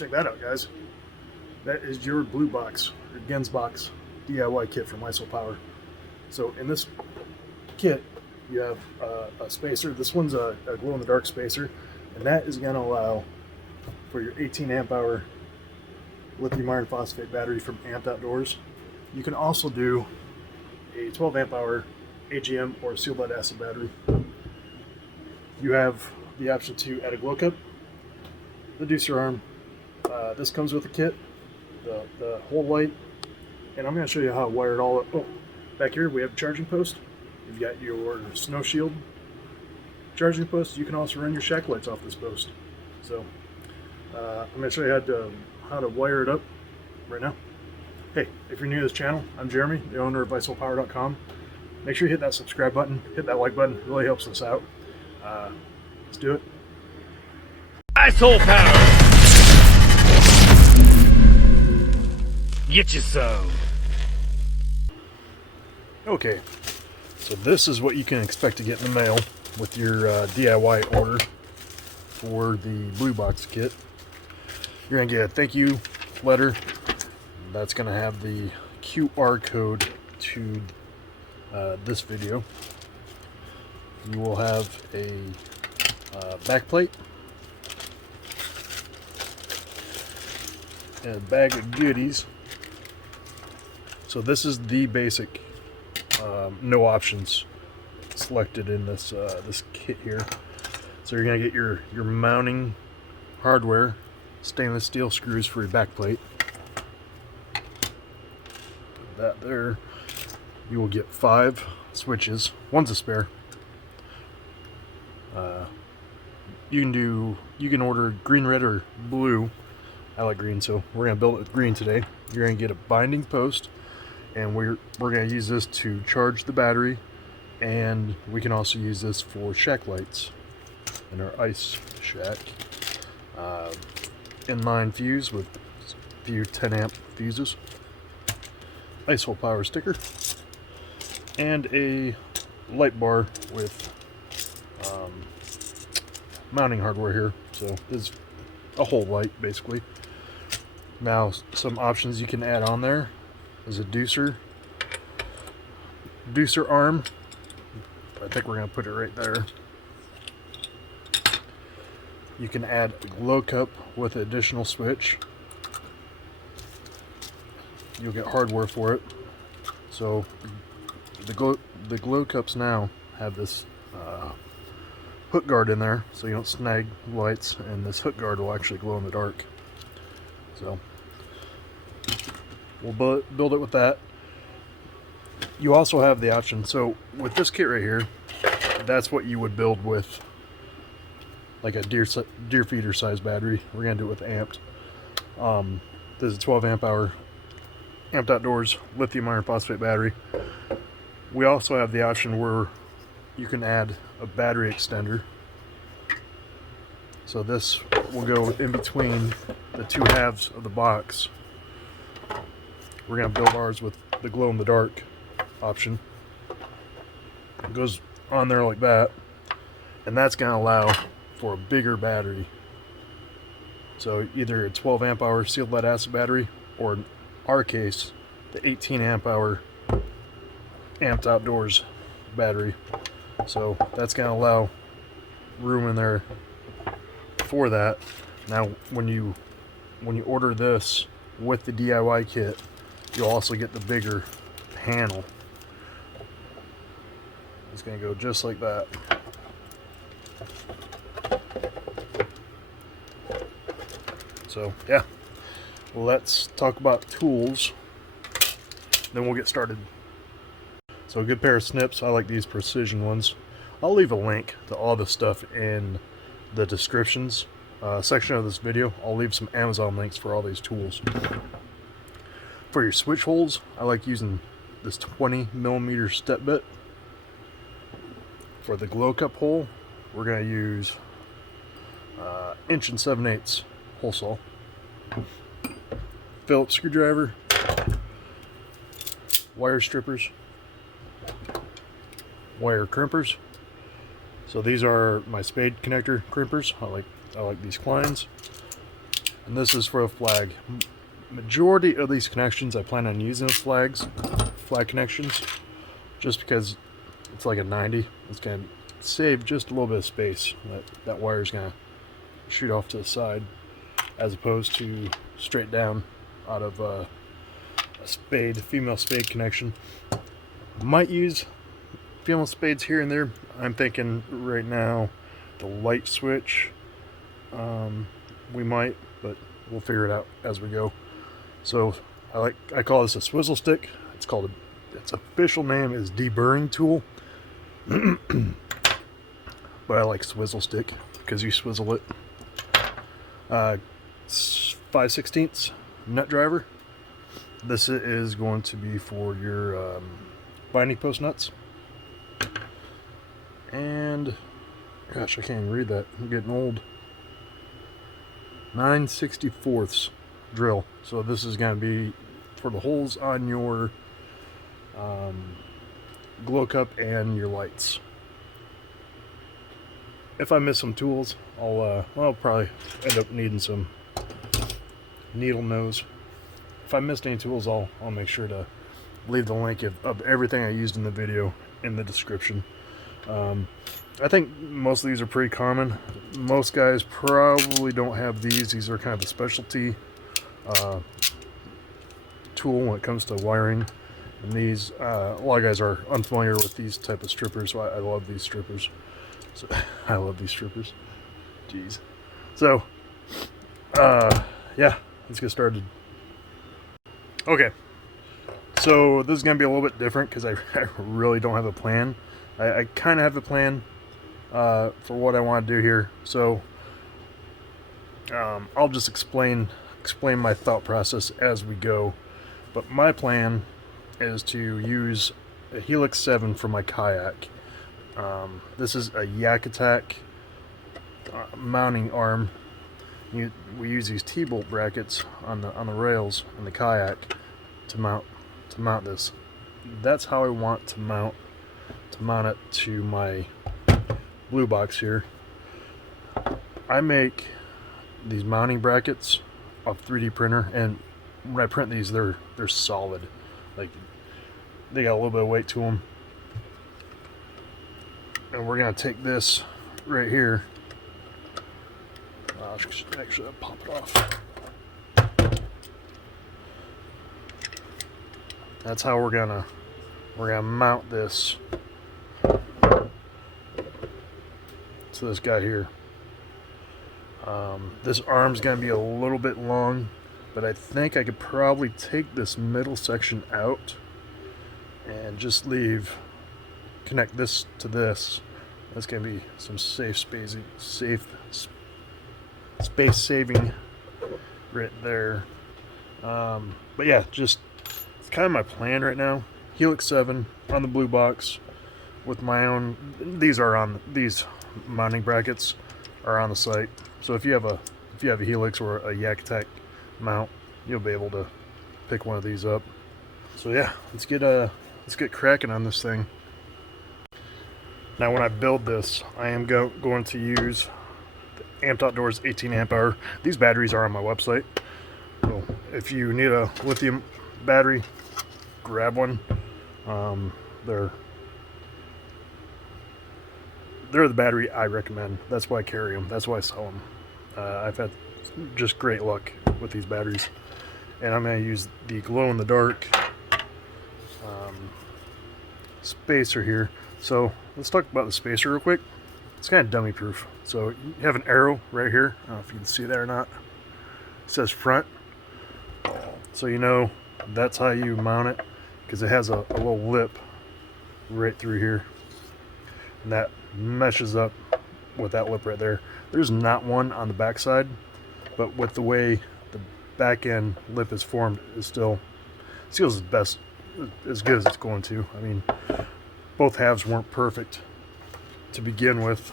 check that out, guys. That is your blue box, or Genz box DIY kit from ISO Power. So in this kit, you have a spacer. This one's a glow-in-the-dark spacer, and that is going to allow for your 18 amp hour lithium iron phosphate battery from Amped Outdoors. You can also do a 12 amp hour AGM or sealed lead acid battery. You have the option to add a glow cup, the Transducer Arm. This comes with the kit, the whole light, and I'm going to show you how to wire it all up. Oh, back here we have a charging post. You've got your snow shield charging post. You can also run your shack lights off this post. So I'm going to show you how to wire it up right now. Hey, if you're new to this channel, I'm Jeremy, the owner of ISOpower.com. Make sure you hit that subscribe button, hit that like button. It really helps us out. Let's do it. ISO Power! Get you some! Okay, so this is what you can expect to get in the mail with your DIY order for the Blue Box kit. You're going to get a thank you letter. That's going to have the QR code to this video. You will have a back plate, and a bag of goodies. So this is the basic, no options selected in this this kit here. So you're going to get your mounting hardware, stainless steel screws for your back plate. Put that there. You will get 5 switches. One's a spare. You can order green, red, or blue. I like green, so we're gonna build it with green today. You're gonna get a binding post, and we're gonna use this to charge the battery, and we can also use this for shack lights in our ice shack. Inline fuse with a few 10 amp fuses, ISO Power sticker, and a light bar with mounting hardware here. So this is a whole light basically. Now some options you can add on there is a Transducer Arm. I think we're going to put it right there. You can add a glow cup with an additional switch. You'll get hardware for it. So the glow cups now have this hook guard in there, so you don't snag lights, and this hook guard will actually glow in the dark. So we'll build it with that. You also have the option, so with this kit right here, that's what you would build with like a deer feeder size battery. We're gonna do it with Amped. This is a 12 amp hour Amped Outdoors lithium iron phosphate battery. We also have the option where you can add a battery extender. So this will go in between the two halves of the box. We're going to build ours with the glow in the dark option. It goes on there like that, and that's going to allow for a bigger battery. So either a 12 amp hour sealed lead acid battery, or in our case, the 18 amp hour Amped Outdoors battery. So that's going to allow room in there for that. Now when you order this with the DIY kit, you'll also get the bigger panel. It's going to go just like that. So yeah, well, let's talk about tools, then we'll get started. So a good pair of snips. I like these precision ones. I'll leave a link to all the stuff in the descriptions section of this video. I'll leave some Amazon links for all these tools. For your switch holes, I like using this 20mm step bit. For the glow cup hole, we're going to use 1 7/8" hole saw, Phillips screwdriver, wire strippers, wire crimpers. So these are my spade connector crimpers. I like these Kleins. and this is for a flag. Majority of these connections I plan on using as flag connections, just because it's like a 90. It's going to save just a little bit of space. That wire is going to shoot off to the side, as opposed to straight down out of a female spade connection. Might use female spades here and there. I'm thinking right now the light switch, we might, but we'll figure it out as we go. So I call this a swizzle stick. Its official name is deburring tool, but I like swizzle stick because you swizzle it. 5/16 nut driver. This is going to be for your binding post nuts. And gosh, I can't even read that. I'm getting old. 9/64 drill. So this is going to be for the holes on your glow cup and your lights. If I miss some tools, I'll probably end up needing some needle nose. If I missed any tools, I'll make sure to leave the link of everything I used in the video in the description. I think most of these are pretty common. Most guys probably don't have these. These are kind of a specialty tool when it comes to wiring. And these, a lot of guys are unfamiliar with these type of strippers, so I love these strippers. So, I love these strippers. Jeez. So, yeah, let's get started. Okay. So this is going to be a little bit different because I really don't have a plan. I kind of have a plan for what I want to do here. So I'll just explain my thought process as we go. But my plan is to use a Helix 7 for my kayak. This is a Yak Attack mounting arm. We use these T-bolt brackets on the rails in the kayak to mount this. That's how I want to mount it to my blue box here. I make these mounting brackets off 3D printer, and when I print these, they're solid. Like, they got a little bit of weight to them. And we're gonna take this right here. Actually, I'll pop it off. That's how we're gonna mount this to this guy here. This arm's gonna be a little bit long, but I think I could probably take this middle section out and just connect this to this. That's gonna be some space saving right there. But yeah, just it's kind of my plan right now. Helix 7 on the blue box with my own. These mounting brackets are on the site. So if you have a Helix or a Yak Attack mount, you'll be able to pick one of these up. So yeah, let's get cracking on this thing. Now when I build this, I am going to use the Amped Outdoors 18 amp hour. These batteries are on my website. So if you need a lithium battery, grab one. They're the battery I recommend. That's why I carry them. That's why I sell them. I've had just great luck with these batteries. And I'm going to use the glow-in-the-dark spacer here. So let's talk about the spacer real quick. It's kind of dummy proof. So you have an arrow right here. I don't know if you can see that or not. It says front. So you know that's how you mount it, because it has a little lip right through here. And that meshes up with that lip right there. There's not one on the back side, but with the way the back end lip is formed, it still seals as good as it's going to. I mean, both halves weren't perfect to begin with.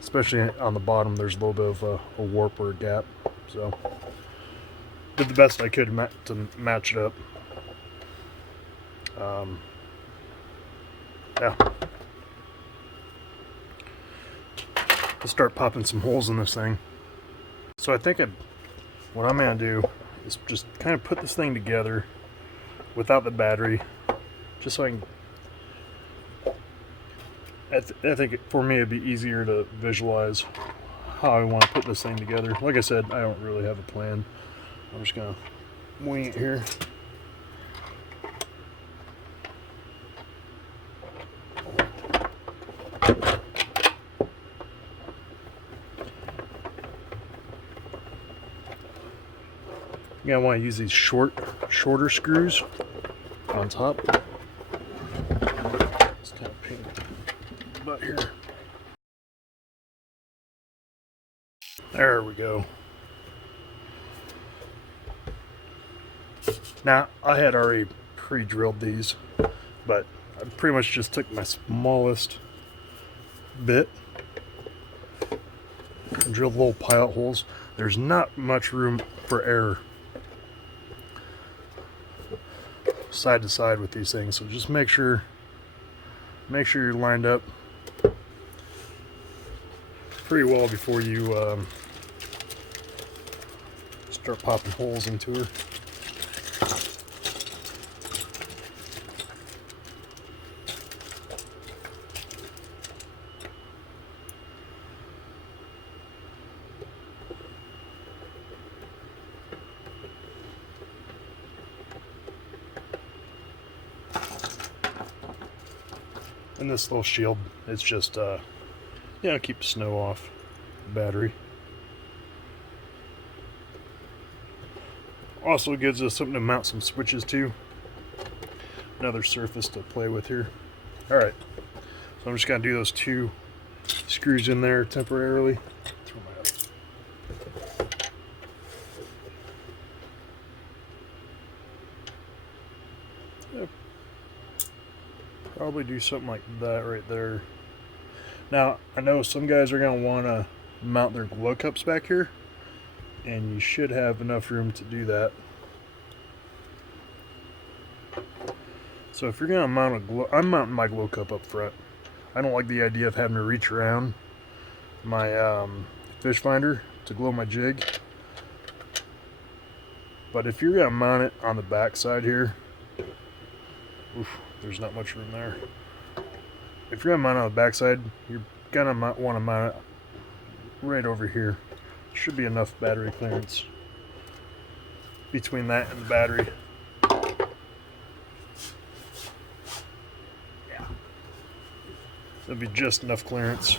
Especially on the bottom, there's a little bit of a warp or a gap. So did the best I could to match it up. Yeah. Let's start popping some holes in this thing. So I think what I'm going to do is just kind of put this thing together without the battery, just so I can... I think for me it'd be easier to visualize how I want to put this thing together. Like I said, I don't really have a plan. I'm just going to wing it here. You're going to want to use these shorter screws on top. Just kind of pain the butt here. There we go. Now, I had already pre-drilled these, but I pretty much just took my smallest bit and drilled little pilot holes. There's not much room for error side to side with these things, so just make sure you're lined up pretty well before you start popping holes into her. And this little shield, it's just keep snow off the battery. Also gives us something to mount some switches to. Another surface to play with here. Alright, so I'm just going to do those 2 screws in there temporarily. Throw my probably do something like that right there. Now, I know some guys are going to want to mount their glow cups back here, and you should have enough room to do that. So if you're going to mount a glow... I'm mounting my glow cup up front. I don't like the idea of having to reach around my fish finder to glow my jig. But if you're going to mount it on the back side here... Oof, there's not much room there. If you're going to mount it on the back side, you're going to want to mount it right over here. Should be enough battery clearance between that and the battery. Yeah. That'll be just enough clearance.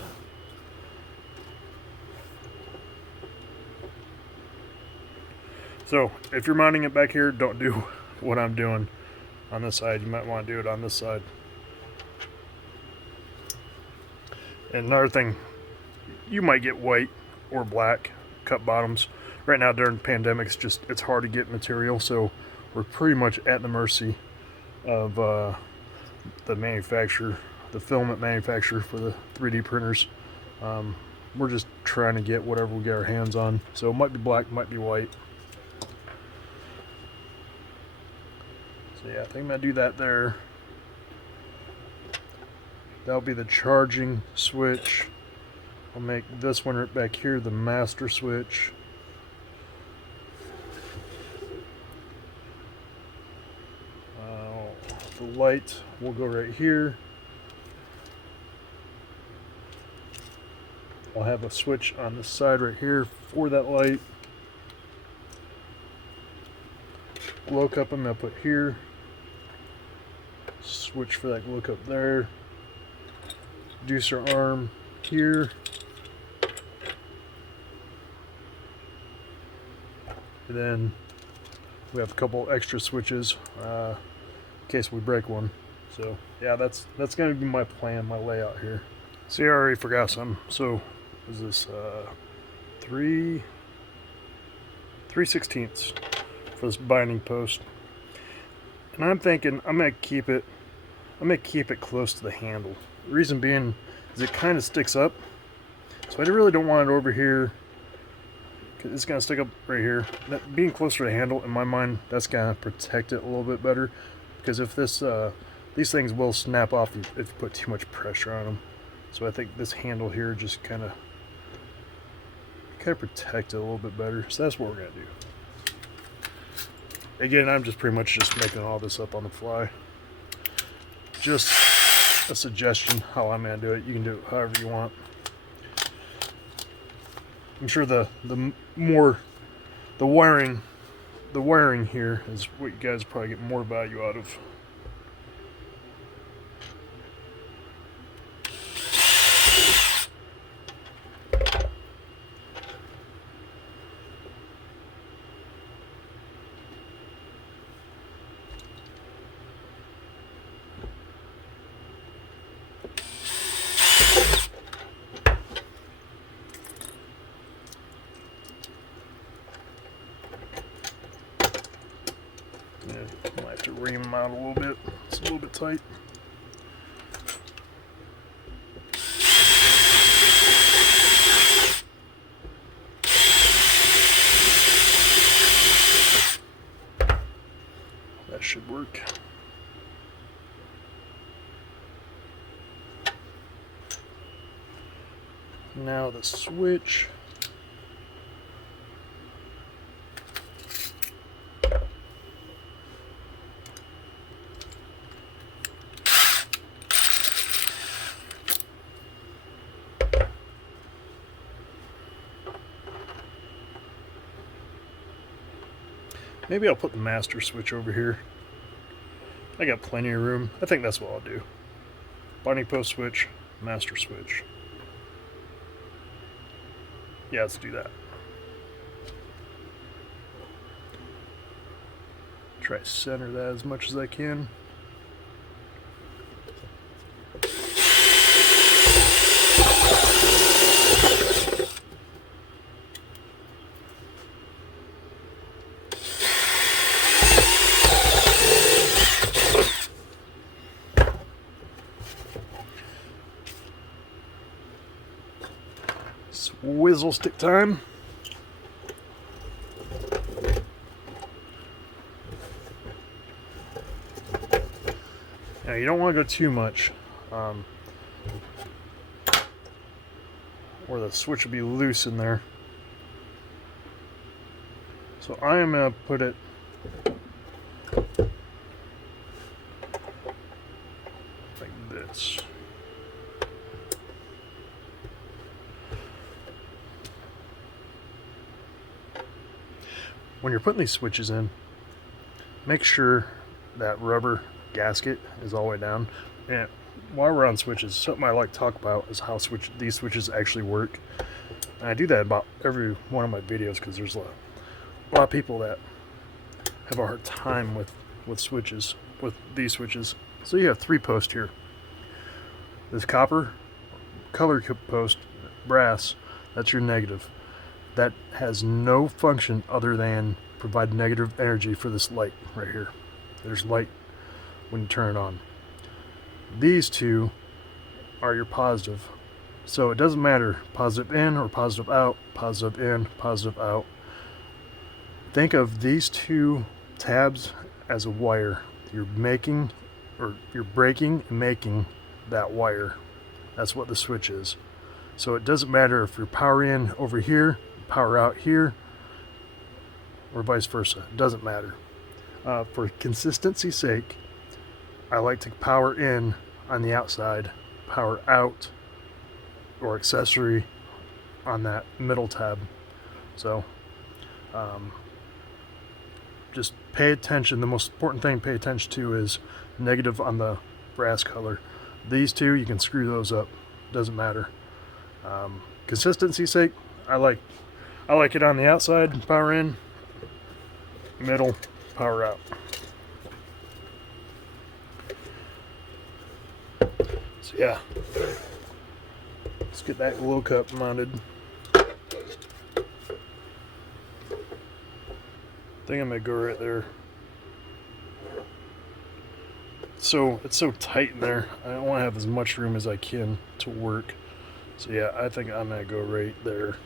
So, if you're mounting it back here, don't do what I'm doing on this side. You might want to do it on this side. And another thing, you might get white or black cut bottoms. Right now during the pandemic, it's hard to get material, so we're pretty much at the mercy of the manufacturer, the filament manufacturer for the 3D printers. We're just trying to get whatever we get our hands on. So it might be black, might be white. So yeah, I think I'm gonna do that there. That'll be the charging switch. I'll make this one right back here the master switch. The light will go right here. I'll have a switch on the side right here for that light. Glow cup I'm going to put here. Switch for that glow cup there. Transducer arm here. And then we have a couple extra switches in case we break one. So yeah, that's going to be my plan, my layout here. See, I already forgot something. So is this 3/16 for this binding post, and I'm thinking I'm gonna keep it close to the handle. The reason being is it kind of sticks up, so I really don't want it over here because it's gonna stick up right here. That being closer to the handle, in my mind, that's gonna protect it a little bit better, because if this these things will snap off if you put too much pressure on them. So I think this handle here just kind of kind of protect it a little bit better. So that's what we're going to do. Again, I'm just pretty much just making all this up on the fly. Just a suggestion how I'm going to do it. You can do it however you want. I'm sure the wiring here is what you guys probably get more value out of. Might have to ream them out a little bit. It's a little bit tight. That should work. Now the switch. Maybe I'll put the master switch over here. I got plenty of room. I think that's what I'll do. Binding post switch, master switch. Yeah, let's do that. Try to center that as much as I can. Swizzle stick time. Now you don't want to go too much, or the switch will be loose in there. So I am going to put it like this. When you're putting these switches in, make sure that rubber gasket is all the way down. And while we're on switches, something I like to talk about is how these switches actually work. And I do that about every one of my videos because there's a lot of people that have a hard time with switches, with these switches. So you have 3 posts here. This copper, color post, brass, that's your negative. That has no function other than provide negative energy for this light right here. There's light when you turn it on. These 2 are your positive. So it doesn't matter positive in or positive out, positive in, positive out. Think of these 2 tabs as a wire. You're making, or you're breaking and making that wire. That's what the switch is. So it doesn't matter if you're power in over here, power out here, or vice versa. It doesn't matter. For consistency's sake, I like to power in on the outside, power out or accessory on that middle tab. So just pay attention. The most important thing to pay attention to is negative on the brass color. These 2, you can screw those up. Doesn't matter. Consistency's sake, I like it on the outside, power in, middle, power out. So yeah, let's get that glow cup mounted. I think I'm gonna go right there. So it's so tight in there. I don't want to have as much room as I can to work. So yeah, I think I'm gonna go right there.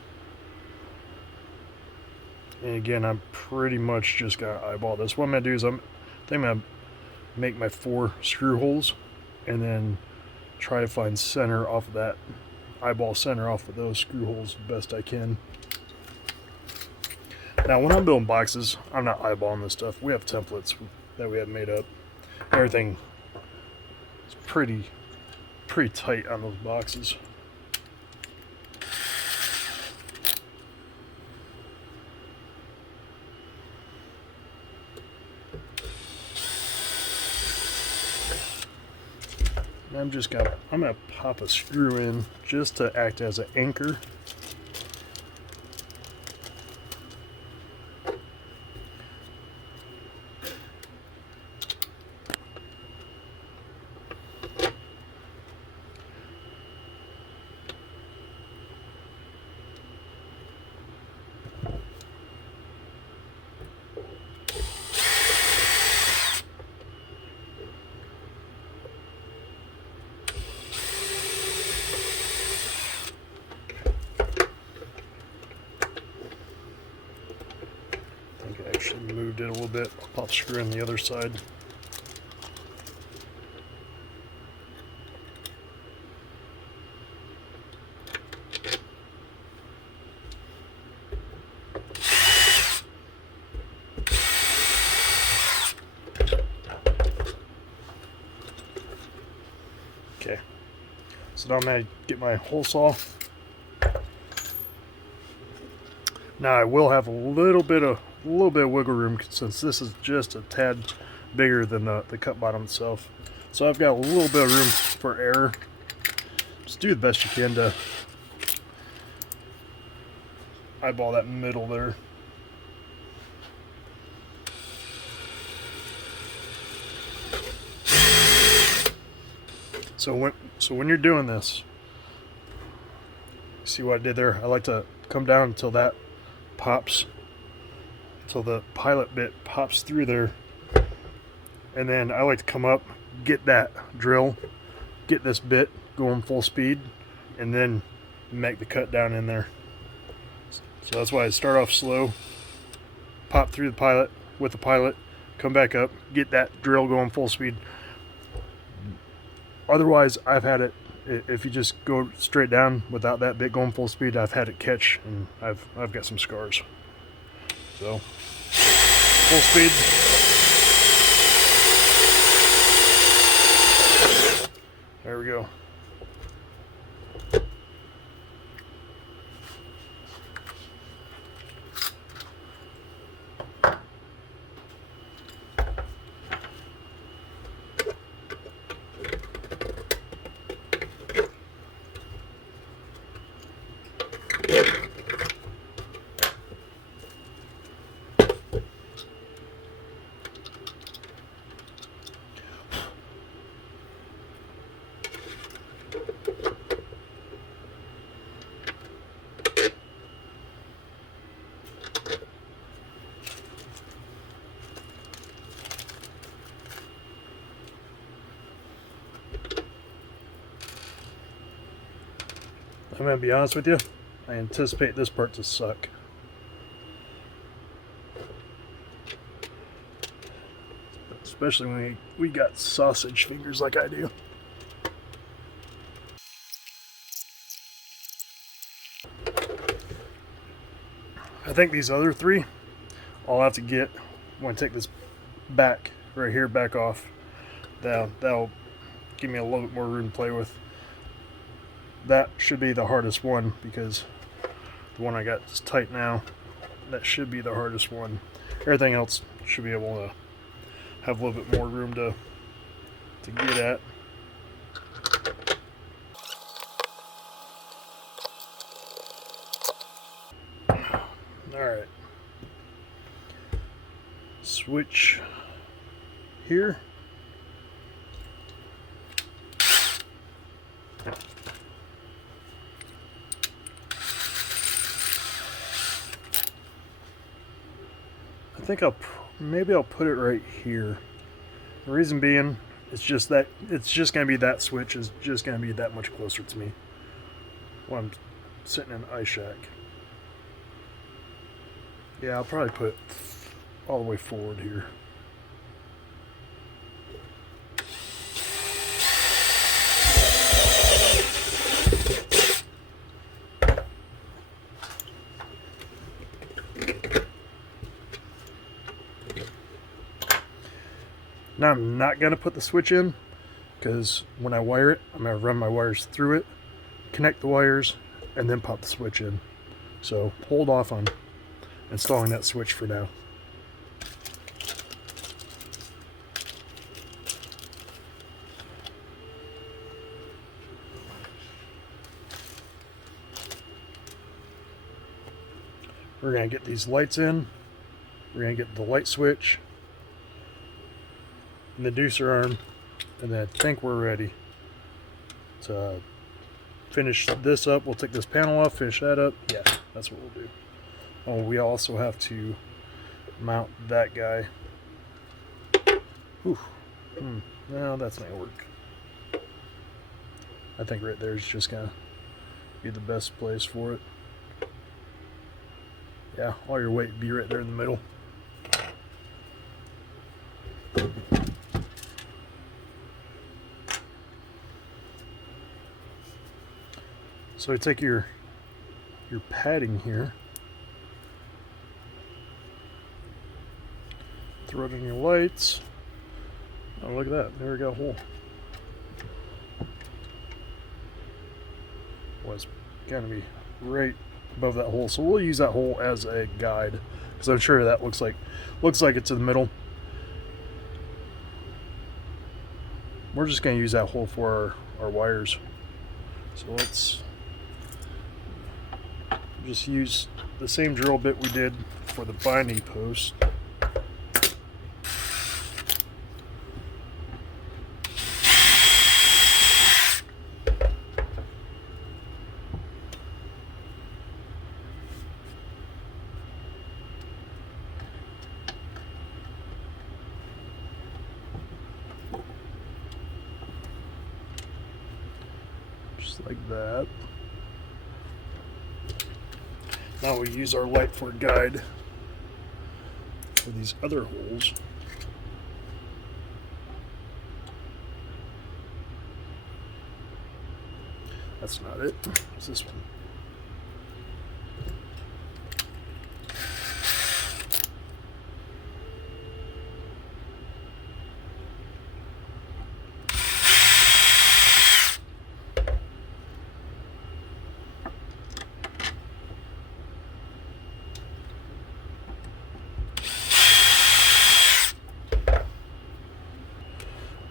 And again, I'm pretty much just gonna eyeball this. What I'm gonna do is I'm gonna make my 4 screw holes and then try to find center off of that, eyeball center off of those screw holes the best I can. Now, when I'm building boxes, I'm not eyeballing this stuff. We have templates that we have made up. Everything is pretty tight on those boxes. I'm gonna pop a screw in just to act as an anchor. Actually moved it a little bit. I'll pop screw in the other side. Okay, so now I'm going to get my hole saw. Now I will have a little bit of wiggle room since this is just a tad bigger than the cut bottom itself. So I've got a little bit of room for error. Just do the best you can to eyeball that middle there. So when you're doing this, see what I did there? I like to come down until that pops, until the pilot bit pops through there, and then I like to come up, get that drill, get this bit going full speed, and then make the cut down in there. So that's why I start off slow, pop through the pilot with the pilot, come back up, get that drill going full speed. Otherwise, I've had it, if you just go straight down without that bit going full speed, I've had it catch, and I've got some scars. So, full speed. There we go. I'm going to be honest with you, I anticipate this part to suck. Especially when we got sausage fingers like I do. I think these other three, I'll have to get when I take this back, right here, back off. That'll give me a little bit more room to play with. That should be the hardest one because the one I got is tight now. That should be the hardest one. Everything else should be able to have a little bit more room to get at. Alright. Switch here. I think maybe I'll put it right here. The reason being, it's just going to be that switch is just going to be that much closer to me when I'm sitting in an ice shack. Yeah, I'll probably put it all the way forward here. Now I'm not going to put the switch in, because when I wire it, I'm going to run my wires through it, connect the wires, and then pop the switch in. So hold off on installing that switch for now. We're going to get these lights in. We're going to get the light switch and the Transducer Arm, and then I think we're ready to finish this up. We'll take this panel off, finish that up. Yeah, that's what we'll do. Oh, we also have to mount that guy. Whew. No, that's not going to work. I think right there is just going to be the best place for it. Yeah, all your weight be right there in the middle. So you take your padding here, throw it in your lights. Oh, look at that! There we got a hole. Was gonna be right above that hole, so we'll use that hole as a guide, because I'm sure that looks like it's in the middle. We're just going to use that hole for our wires. So let's just use the same drill bit we did for the binding post. Just like that. Now we use our light for a guide for these other holes. That's not it. It's this one.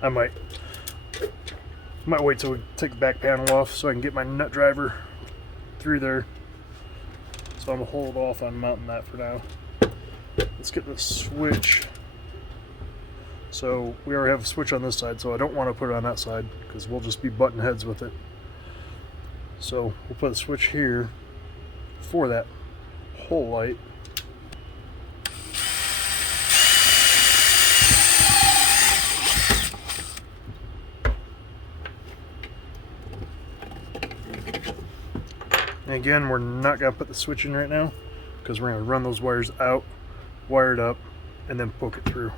I might wait till we take the back panel off so I can get my nut driver through there. So I'm gonna hold off on mounting that for now. Let's get the switch. So we already have a switch on this side, so I don't want to put it on that side because we'll just be butting heads with it. So we'll put a switch here for that hole light. And again, we're not going to put the switch in right now because we're going to run those wires out, wire it up, and then poke it through.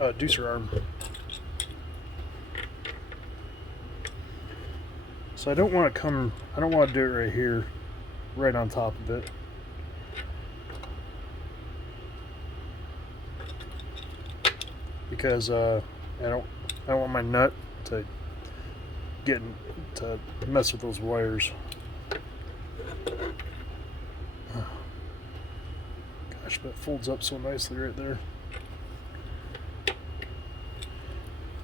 Transducer arm. So I don't want to do it right here, right on top of it. Because I don't want my nut to mess with those wires. Gosh, that folds up so nicely right there.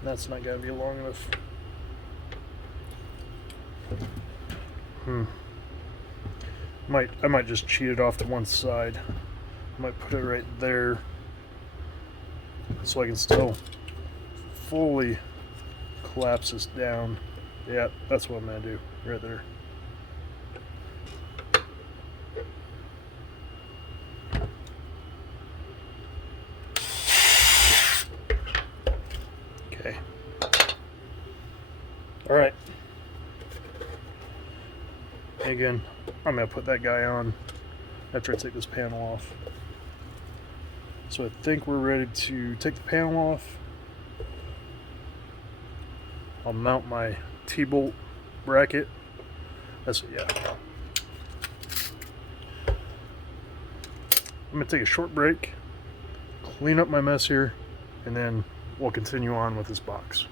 That's not gonna be long enough. I might just cheat it off to one side. I might put it right there so I can still fully collapse this down. Yeah, that's what I'm gonna do right there. Okay. All right. Again, I'm gonna put that guy on after I take this panel off. So I think we're ready to take the panel off. I'll mount my T-bolt bracket. Yeah. I'm gonna take a short break, clean up my mess here, and then we'll continue on with this box.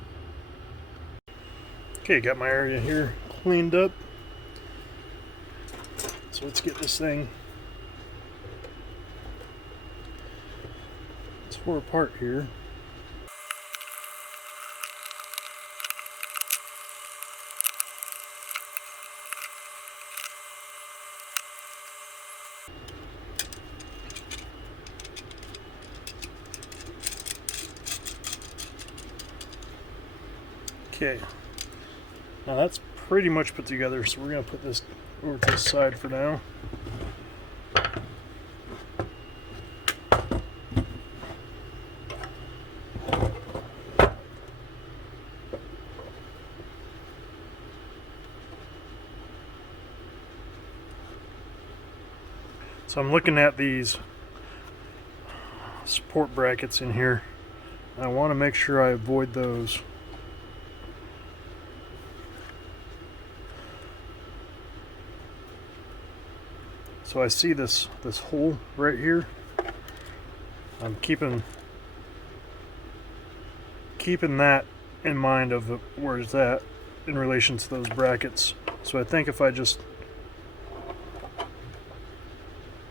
Okay, got my area here cleaned up. So let's get this thing tore apart here. Okay, now that's pretty much put together, so we're going to put this over to the side for now. So I'm looking at these support brackets in here. I want to make sure I avoid those. So I see this hole right here. I'm keeping that in mind of where it's at in relation to those brackets. So I think if I just,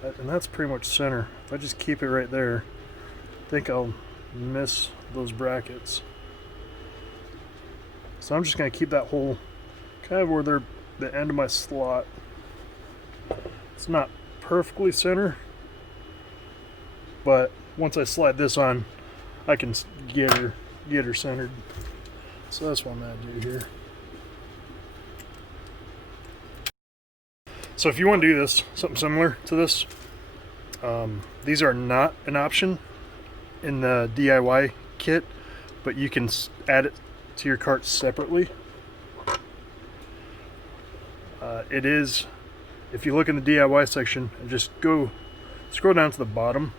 and that's pretty much center, if I just keep it right there, I think I'll miss those brackets. So I'm just going to keep that hole kind of where they're the end of my slot. It's not perfectly center, but once I slide this on, I can get her centered. So that's what I'm going to do here. So if you want to do this, something similar to this, these are not an option in the DIY kit, but you can add it to your cart separately. It is, if you look in the DIY section and just scroll down to the bottom,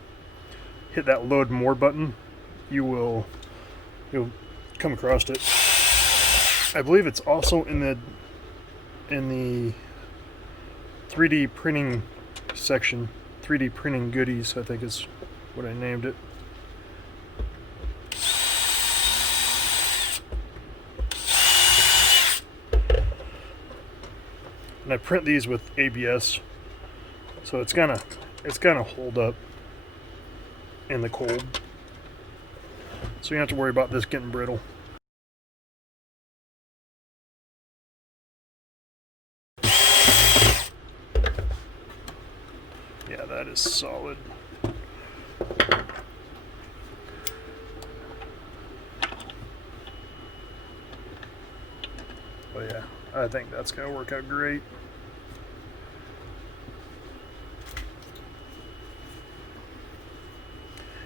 hit that load more button, you'll come across it. I believe it's also in the 3D printing section. 3D printing goodies, I think is what I named it. And I print these with ABS, so it's gonna hold up in the cold. So you don't have to worry about this getting brittle. Yeah, that is solid. But yeah, I think that's gonna work out great.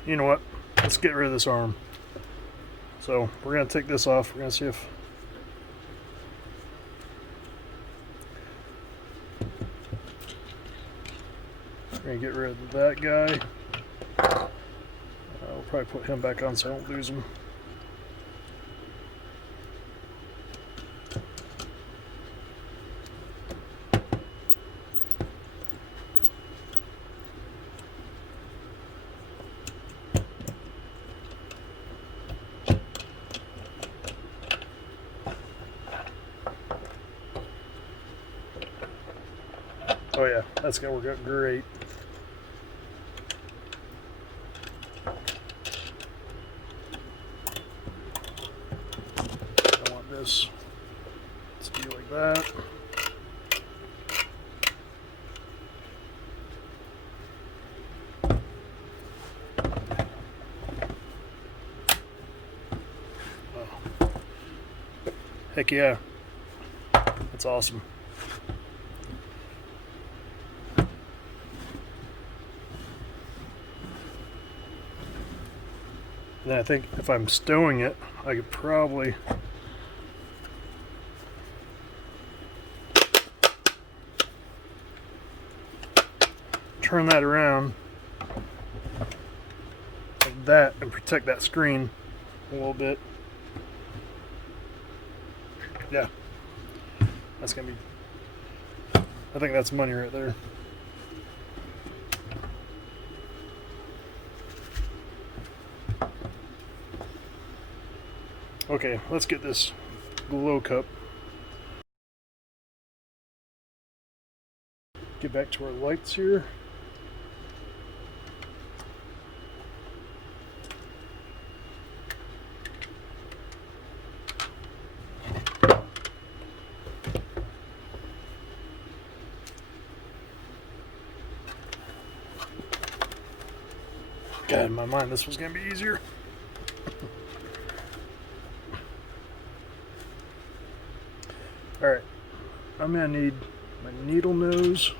You know what? Let's get rid of this arm. So we're gonna take this off. We're gonna see if we're gonna get rid of that guy. We'll probably put him back on so I don't lose him. Oh yeah, that's gonna work out great. I want this to be like that. Oh. Heck yeah, that's awesome. And then I think if I'm stowing it, I could probably turn that around like that and protect that screen a little bit. Yeah, that's gonna be, I think that's money right there. Okay, let's get this glow cup. Get back to our lights here. God, in my mind, this was going to be easier. Alright, I'm going to need my needle nose.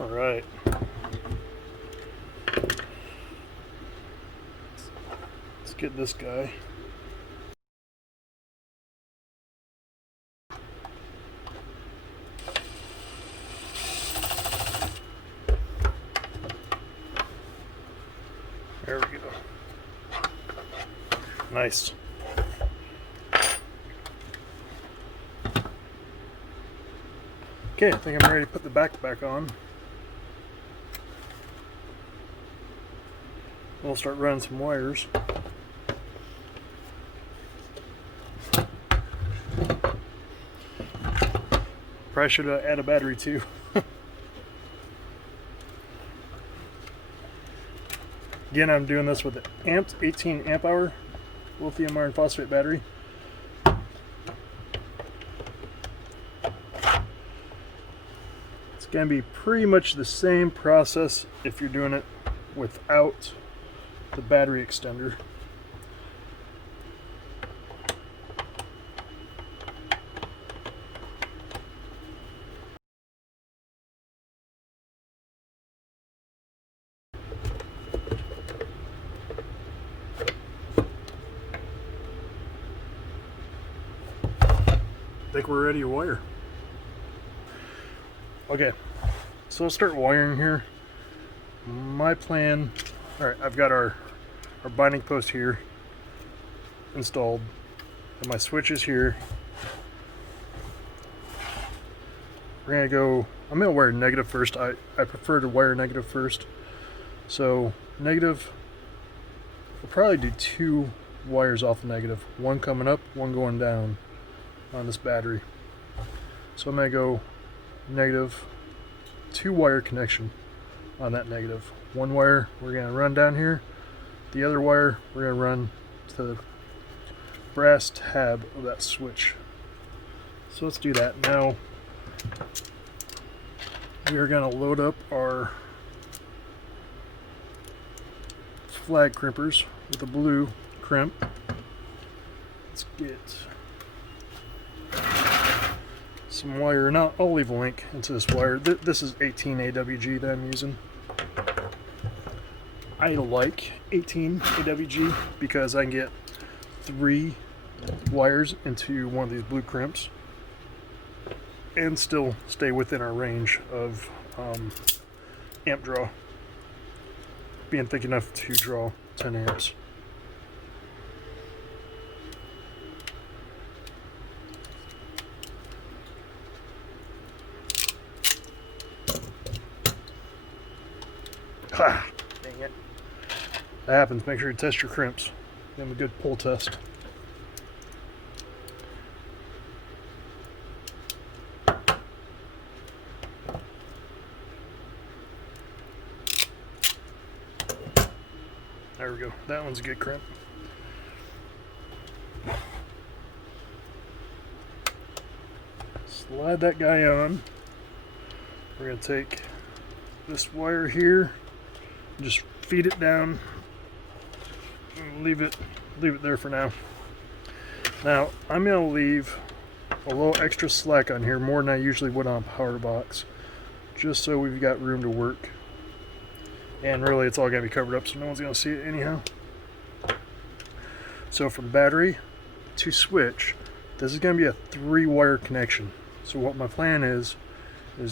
All right. Let's get this guy. There we go. Nice. Okay, I think I'm ready to put the back on. We'll start running some wires. Probably should add a battery too. Again, I'm doing this with an amped 18 amp hour lithium iron phosphate battery. It's going to be pretty much the same process if you're doing it without the battery extender. I think we're ready to wire. Okay, so I'll start wiring here. My plan, all right, I've got our binding post here installed, and my switch is here. We're gonna go, I'm gonna wire negative first. I prefer to wire negative first. So negative, we'll probably do 2 wires off the negative, one coming up, one going down on this battery. So I'm gonna go negative, 2 wire connection on that negative. One wire we're gonna run down here, the other wire we're gonna run to the brass tab of that switch. So let's do that. Now we are gonna load up our flag crimpers with a blue crimp. Let's get some wire. Now I'll leave a link into this wire. This is 18 AWG that I'm using. I like 18 AWG because I can get 3 wires into one of these blue crimps and still stay within our range of amp draw, being thick enough to draw 10 amps. Ha! Dang it. That happens. Make sure you test your crimps. Give them a good pull test. There we go. That one's a good crimp. Slide that guy on. We're going to take this wire here, just feed it down, and leave it there for now. Now I'm going to leave a little extra slack on here, more than I usually would on a power box, just so we've got room to work. And really it's all going to be covered up so no one's going to see it anyhow. So from battery to switch, this is going to be a 3-wire connection. So what my plan is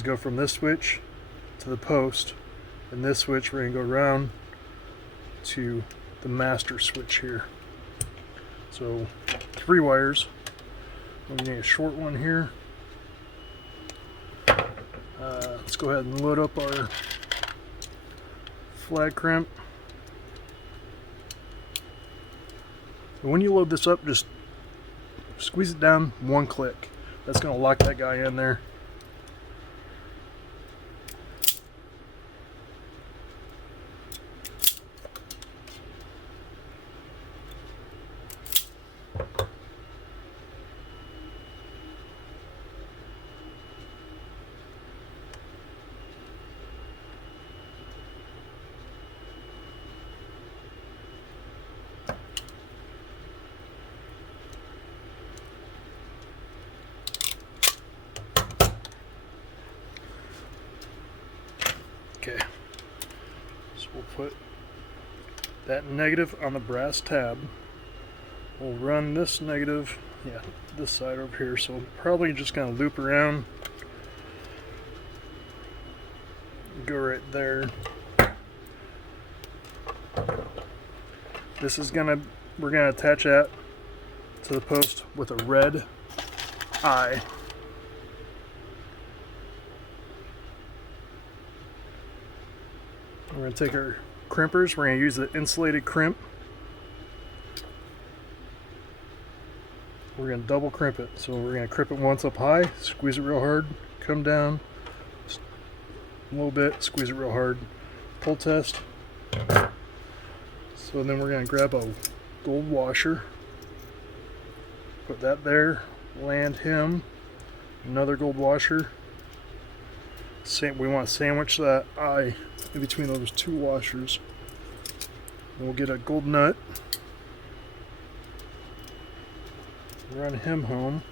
go from this switch to the post, and this switch we're going to go around to the master switch here. So 3 wires. We need a short one here. Let's go ahead and load up our flag crimp. And when you load this up, just squeeze it down 1 click. That's going to lock that guy in there. Okay, so we'll put that negative on the brass tab. We'll run this negative, this side over here. So I'm probably just gonna loop around, go right there. This is we're gonna attach that to the post with a red eye. We're going to take our crimpers, we're going to use the insulated crimp. We're going to double crimp it. So we're going to crimp it once up high, squeeze it real hard, come down a little bit, squeeze it real hard, pull test. So then we're going to grab a gold washer, put that there, land him, another gold washer. We want to sandwich that eye in between those 2 washers. And we'll get a gold nut, run him home.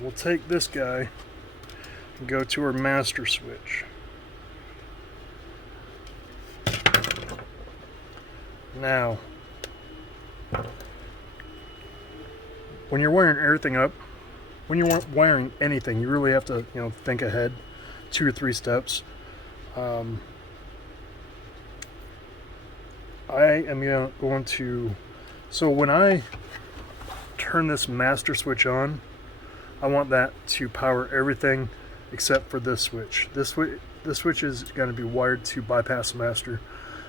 We'll take this guy and go to our master switch. Now, when you're wiring everything up, when you're wiring anything, you really have to, think ahead 2 or 3 steps. I am going to, so when I turn this master switch on, I want that to power everything except for this switch. This switch is going to be wired to bypass master.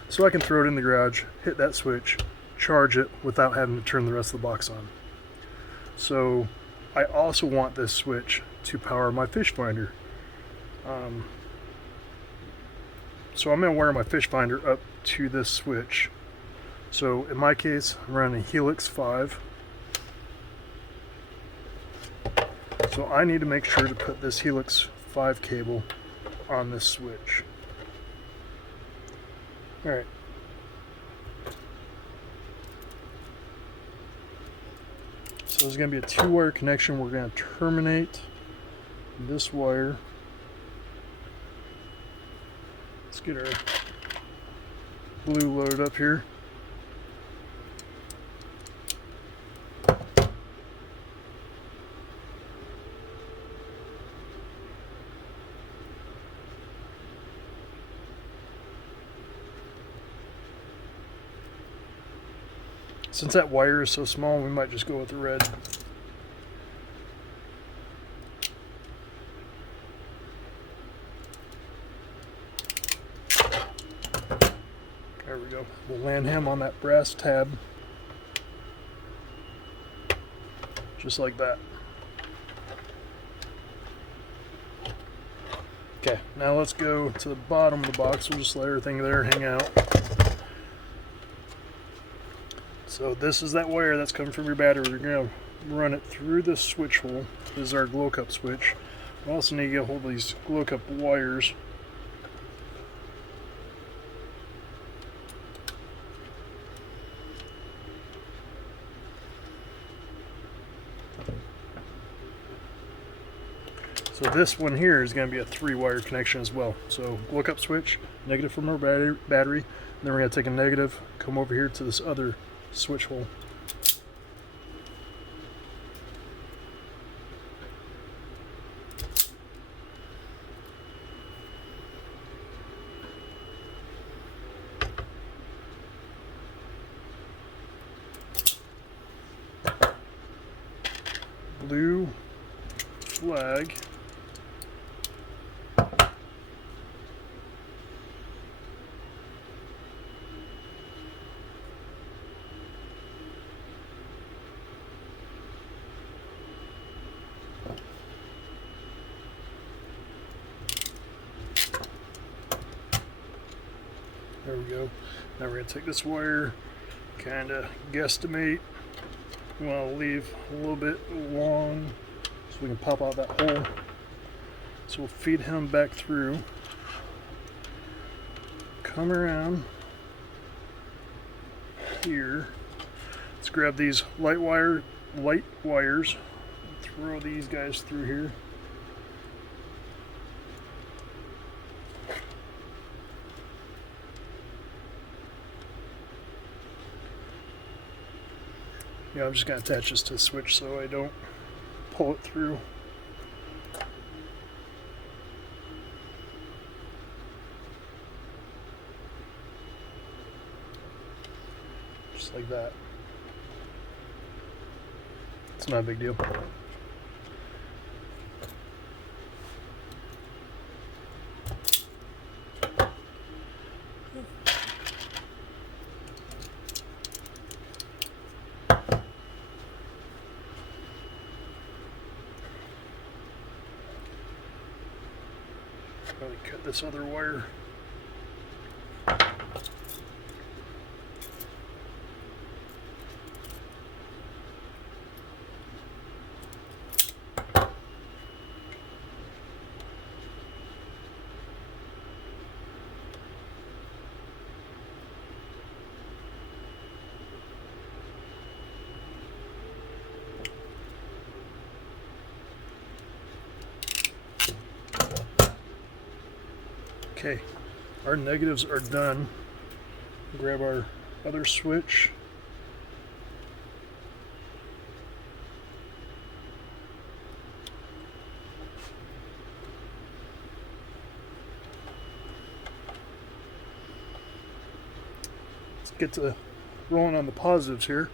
So I can throw it in the garage, hit that switch, charge it without having to turn the rest of the box on. So I also want this switch to power my fish finder. So I'm going to wire my fish finder up to this switch. So in my case, I'm running a Helix 5. So I need to make sure to put this Helix 5 cable on this switch. Alright. So there's going to be a 2-wire connection. We're going to terminate this wire. Let's get our blue loaded up here. Since that wire is so small, we might just go with the red. There we go. We'll land him on that brass tab. Just like that. Okay, now let's go to the bottom of the box. We'll just let everything there hang out. So this is that wire that's coming from your battery. We're going to run it through this switch hole. This is our glow cup switch. We also need to get a hold of these glow cup wires. So this one here is going to be a 3-wire connection as well. So look up switch, negative from our battery, and then we're going to take a negative, come over here to this other switch hole. Blue flag. There we go. Now we're going to take this wire, kind of guesstimate. We want to leave a little bit long so we can pop out that hole. So we'll feed him back through. Come around here. Let's grab these light wires. Throw these guys through here. Yeah, I'm just going to attach this to the switch so I don't pull it through. Just like that. It's not a big deal. Probably cut this other wire. Okay, our negatives are done. Grab our other switch. Let's get to rolling on the positives here.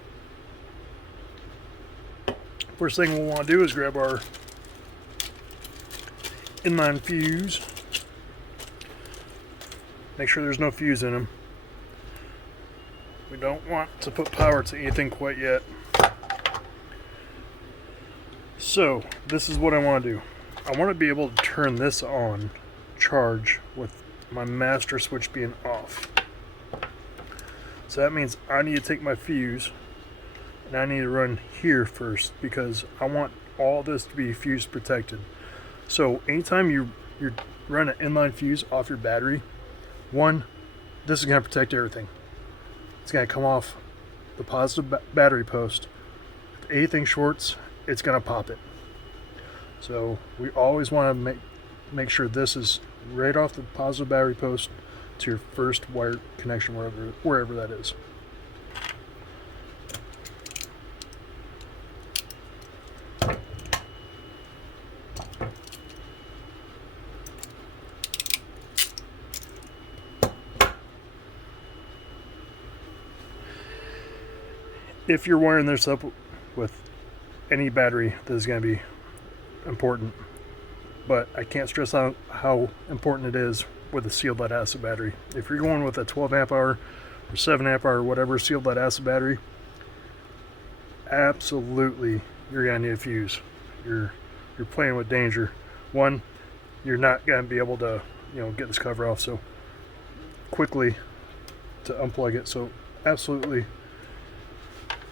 First thing we'll want to do is grab our inline fuse. Make sure there's no fuse in them. We don't want to put power to anything quite yet. So, this is what I want to do. I want to be able to turn this on, charge, with my master switch being off. So that means I need to take my fuse, and I need to run here first, because I want all this to be fuse protected. So, anytime you run an inline fuse off your battery, one, this is going to protect everything. It's going to come off the positive battery post. If anything shorts, it's going to pop it. So we always want to make sure this is right off the positive battery post to your first wire connection, wherever that is. If you're wiring this up with any battery, this is going to be important. But I can't stress out how important it is with a sealed lead acid battery. If you're going with a 12 amp hour or 7 amp hour or whatever sealed lead acid battery, absolutely you're going to need a fuse. You're playing with danger. One, you're not going to be able to get this cover off so quickly to unplug it. So absolutely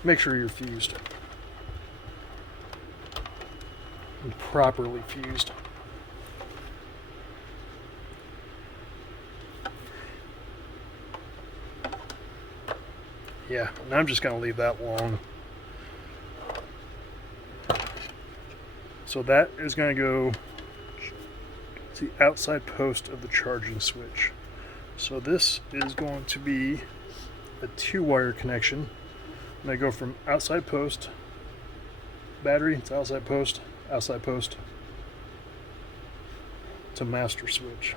make sure you're fused and properly fused. Yeah, and I'm just going to leave that long. So that is going to go It's the outside post of the charging switch. So this is going to be a 2-wire connection. And I go from outside post, battery, it's outside post, to master switch.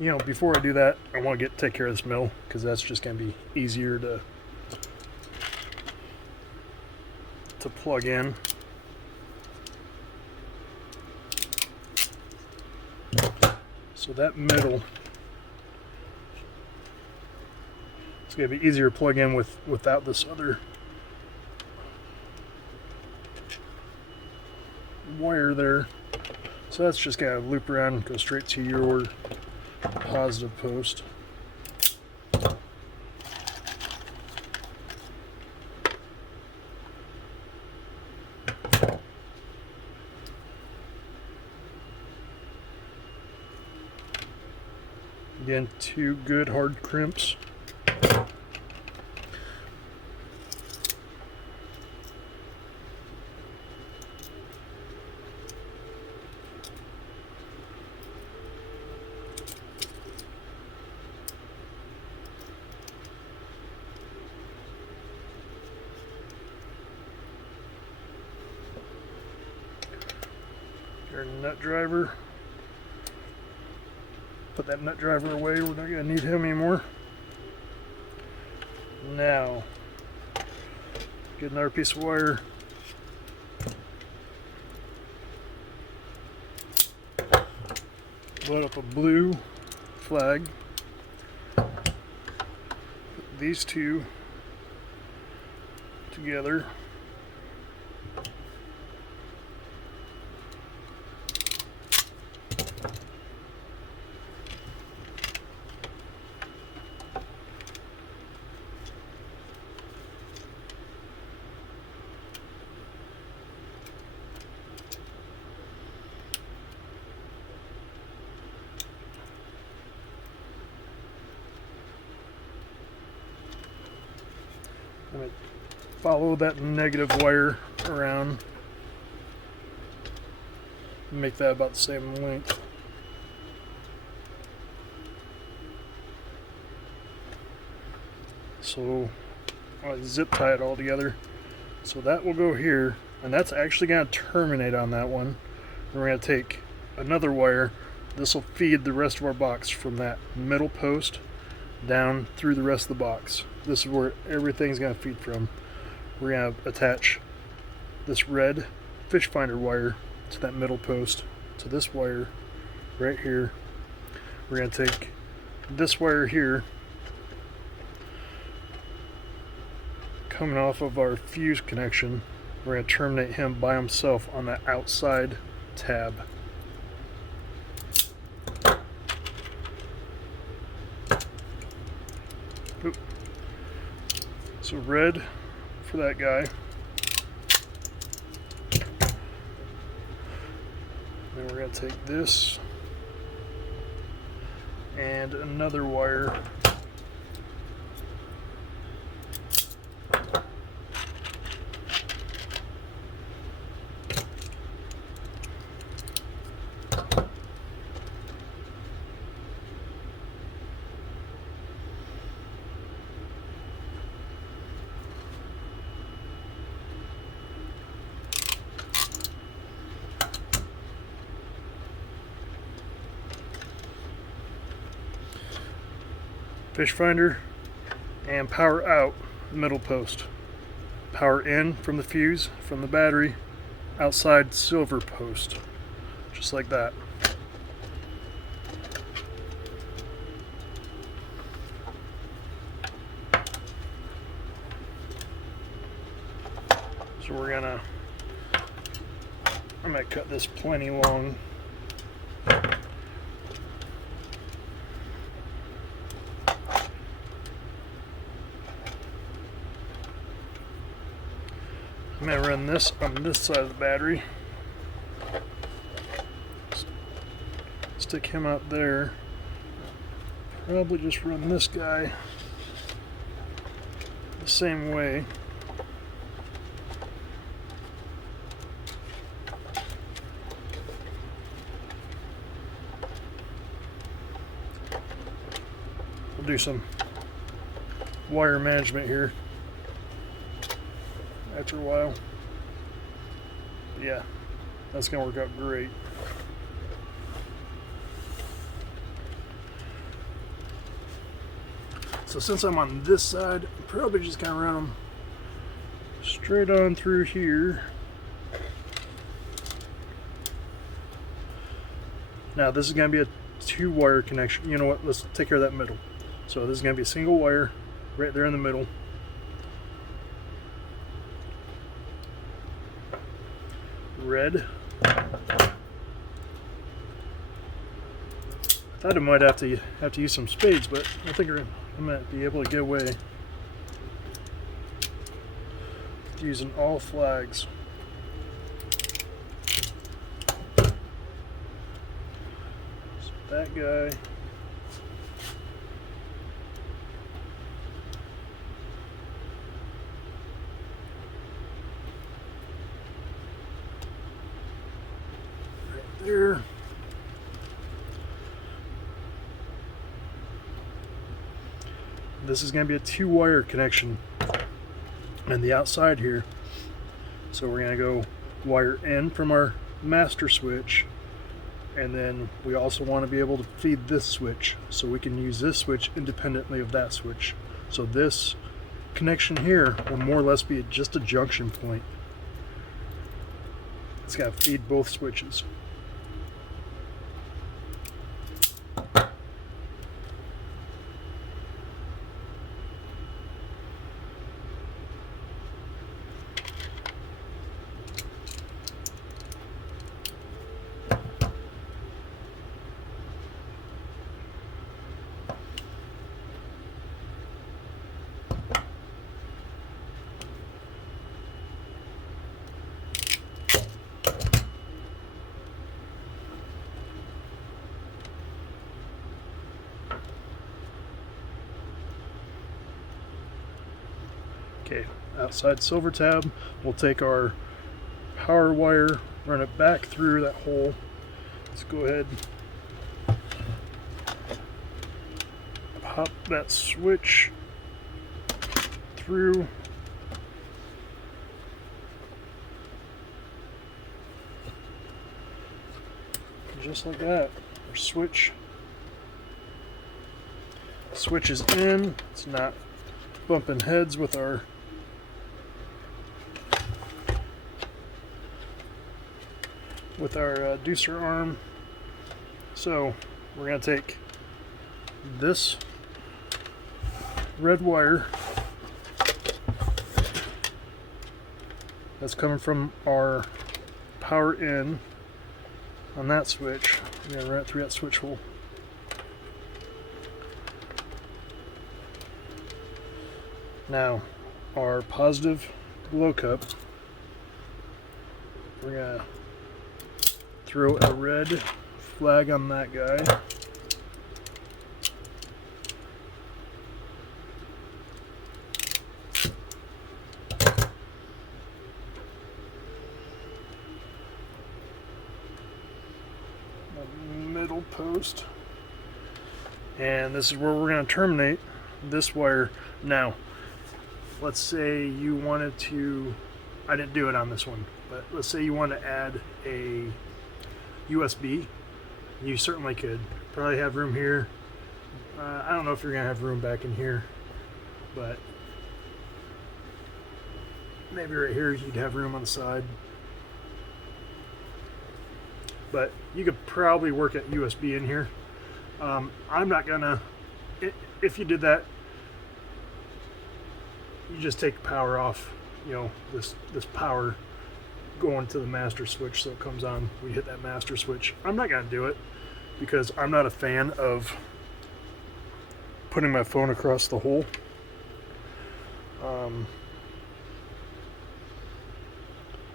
You know, before I do that, I want to take care of this middle, because that's just going to be easier to plug in. So that middle, it's going to be easier to plug in without this other wire there. So that's just going to loop around and go straight to your positive post. Again, 2 good hard crimps. Your nut driver. Put that nut driver away, we're not going to need him anymore. Now, get another piece of wire. Load up a blue flag. Put these two together. I'm going to follow that negative wire around and make that about the same length. So I zip tie it all together. So that will go here, and that's actually going to terminate on that one. We're going to take another wire. This will feed the rest of our box from that middle post down through the rest of the box. This is where everything's going to feed from. We're going to attach this red fish finder wire to that middle post, to this wire right here. We're going to take this wire here, coming off of our fuse connection. We're going to terminate him by himself on that outside tab. Oop. So red for that guy. Then we're going to take this and another wire. Fish finder and power out middle post. Power in from the fuse, from the battery, outside silver post. Just like that. So I'm gonna cut this plenty long. I'm going to run this on this side of the battery. Stick him out there. probably just run this guy the same way. We'll do some wire management here after a while. But yeah, that's gonna work out great. So since I'm on this side, I'm probably just gonna run them straight on through here. Now this is gonna be a 2-wire connection. You know what? Let's take care of that middle. So this is gonna be a single wire right there in the middle. Red. I thought I might have to use some spades, but I think I might be able to get away with using all flags. So that guy. Right there. This is going to be a 2-wire connection on the outside here. So we're going to go wire in from our master switch, and then we also want to be able to feed this switch, so we can use this switch independently of that switch. So this connection here will more or less be just a junction point. It's got to feed both switches. Okay, outside silver tab, we'll take our power wire, run it back through that hole. Let's go ahead, pop that switch through. Just like that. Our switch is in. It's not bumping heads with our Transducer arm. So we're going to take this red wire that's coming from our power in on that switch. We're going to run it through that switch hole. Now our positive low cup, we're going to throw a red flag on that guy. The middle post. And this is where we're going to terminate this wire. Now, let's say you wanted to, I didn't do it on this one, but let's say you want to add a USB. You certainly could. Probably have room here. I don't know if you're going to have room back in here, but maybe right here you'd have room on the side. But you could probably work at USB in here. I'm not gonna, if you did that, you just take the power off, you know, this power going to the master switch so it comes on. We hit that master switch. I'm not gonna do it because I'm not a fan of putting my phone across the hole.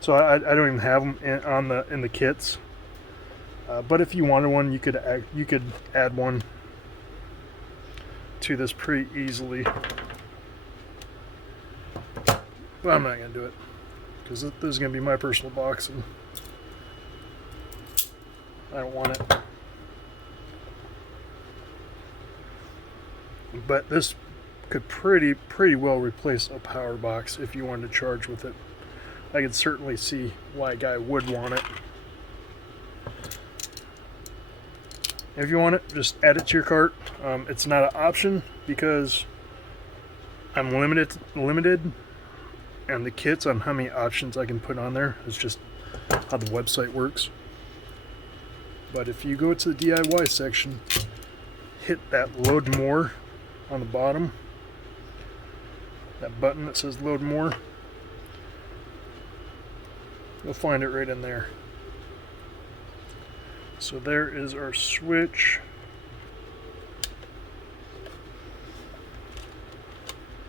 So I don't even have them in the kits. But if you wanted one, you could add one. to this pretty easily. But I'm not going to do it, because this is going to be my personal box, and I don't want it. But this could pretty well replace a power box if you wanted to charge with it. I could certainly see why a guy would want it. If you want it, just add it to your cart. It's not an option because I'm limited, and the kits on how many options I can put on there is just how the website works. But if you go to the DIY section, hit that load more on the bottom, that button that says load more, you'll find it right in there. So there is our switch.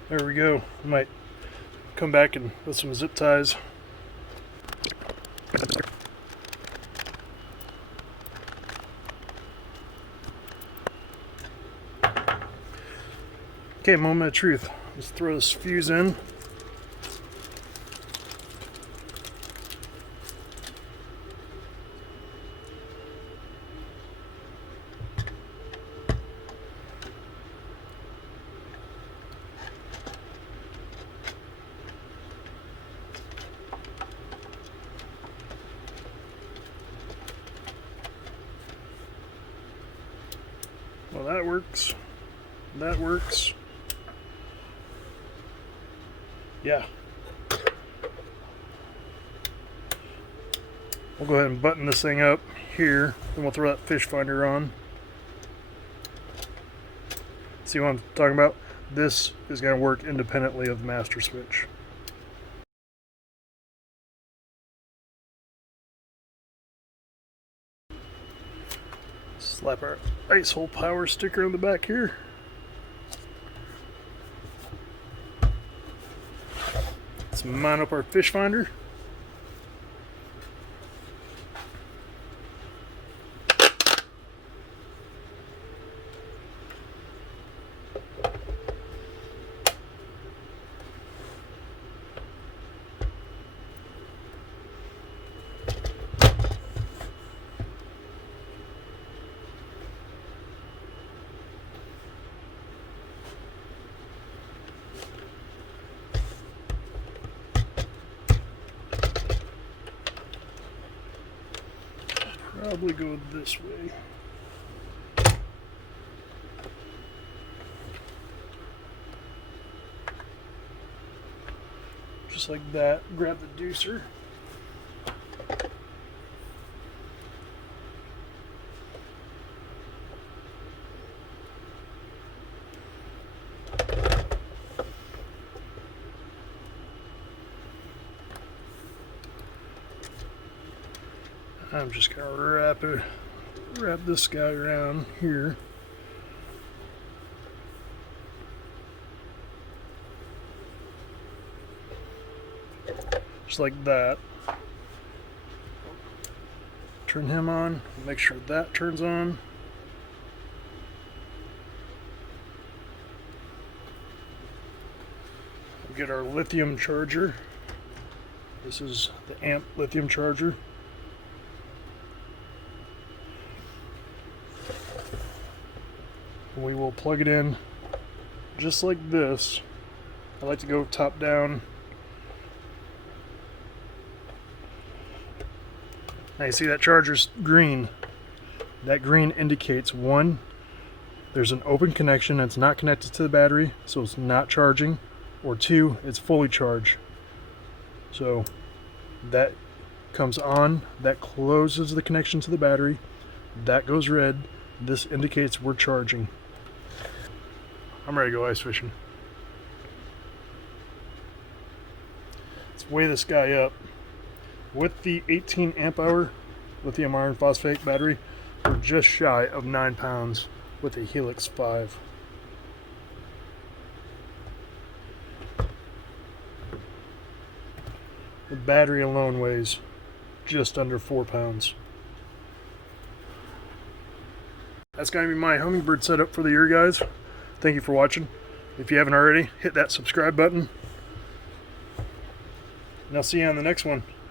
There we go. I might come back and with some zip ties. Okay, moment of truth. Let's throw this fuse in. Well, that works. That works. Yeah. We'll go ahead and button this thing up here, and we'll throw that fish finder on. See what I'm talking about? This is going to work independently of the master switch. Slap our ice hole power sticker on the back here. Let's mount up our fish finder. Probably go this way. Just like that. Grab the deucer. I'm just gonna wrap this guy around here. Just like that. Turn him on, make sure that turns on. We'll get our lithium charger. This is the amp lithium charger. We will plug it in just like this. I like to go top down. Now you see that charger's green. That green indicates, one, there's an open connection, it's not connected to the battery, so it's not charging, or two, it's fully charged. So that comes on, that closes the connection to the battery, that goes red, this indicates we're charging. I'm ready to go ice fishing. Let's weigh this guy up. With the 18 amp hour lithium iron phosphate battery, we're just shy of 9 pounds with a Helix 5. The battery alone weighs just under 4 pounds. That's going to be my hummingbird setup for the year, guys. Thank you for watching. If you haven't already, hit that subscribe button. And I'll see you on the next one.